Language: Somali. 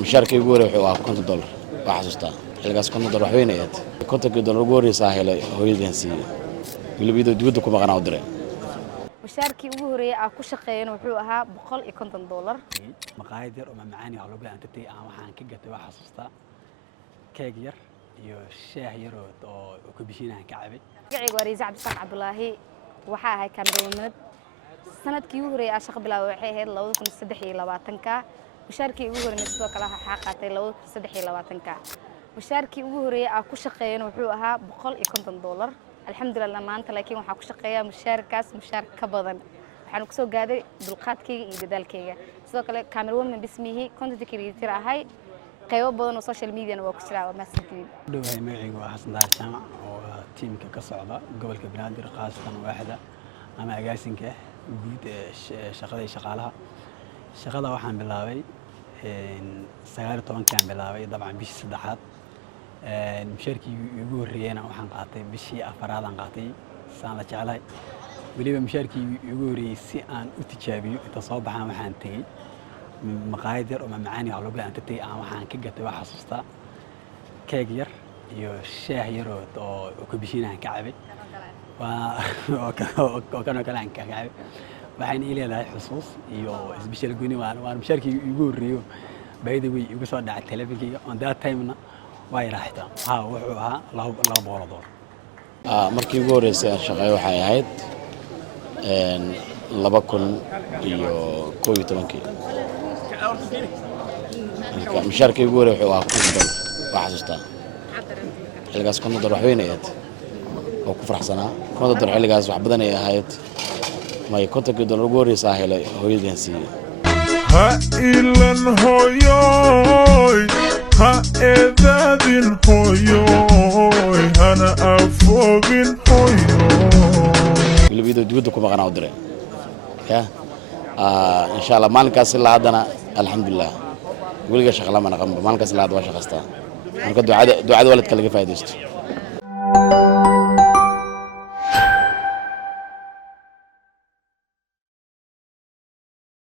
مشاركي يقول وحوا كنت دولار وحسستا xilligaas $50 wax weyn ayaad $50 ugu horeysa helay hooyadeen siiyay gulbido dibadda ku maqnaa u diray mushaarkii ugu horeeyay aan ku shaqeeyay wuxuu ahaa $150 maqaayad yar oo macaan ah loo baahan tahay aan waxaan ka gatay wax xasuusta keeg yar iyo shaah yar oo ku bishiinaan ka cabay magacaygu waa Riisa Cabdi Cabdulaahi waxa ahay kaamiramanad sanadkii ugu horeeyay aan shaqo bilaabay waxay ahayd 2023ka mushaarkii ugu horeeyay sidoo kale waxa qaatay 2023ka mushaarkii ugu horeeyay aan ku shaqeeyay wuxuu ahaa $150 alxamdulillah maanta laakiin waxa ku shaqeeyaa mushaarkaas mushaar ka badan waxaan ku soo gaaday dulqaadkayga iyo dadaalkayga sidoo kale cameraman bismihi content creator ahay qaybo badan oo social media waa ku jiraa maasadiin dhawahay magacaygu waa Xasan Daar Jaamac oo tiimka ka socda gobolka Banaadir qaasatan waaxda ama agaasinka guud ee shaqaalaha shaqada waxaan bilaabay 19 kan bilaabay dabcan bishii saddexaad mushaarkii ugu horeeyayna waxaan qaatay bishii afaraad aan qaatay saan la jeclahay waliba mushaarkii ugu horeeyay si aan u tijaabiyo inta soo baxaan waxaan tagay maqaayad yar oo macaan ah loo baahan tahay aan waxaan ka gatay wax xasuusta keeg yar iyo shaah yar oo ku bishiinaan ka cabay waa kana kale aan ka cabay waxaan ilaalay xusuus iyo isbishal gooni waan mushaarkii ugu horeeyo by the way ugu soo dhacay television on that time na way raahtaa wuxuu ahaa $200 markii ugu horeysay aan shaqeeyo waxay ahayd 2011 mushaarkii ugu horeeyay wuxuu ahaa $50 wax xasuusta xilligaas $50 wax weyn ayaad oo ku faraxsanaa $50 xilligaas wax badan ay ahayd may $50 ugu horeysa helay hooyadeen siiyay ha ilan hooyoy ha eedadin hooyoy hana afogin hooyoy gulbido dibadda ku maqnaa u diray ya insha Allah maalinkaas ilaa haddana alxamdulillah weliga shaqo lama naqan maalinkaas ilaa hadda waa shaqaystaa marka ducada waalidka laga faa'iideysto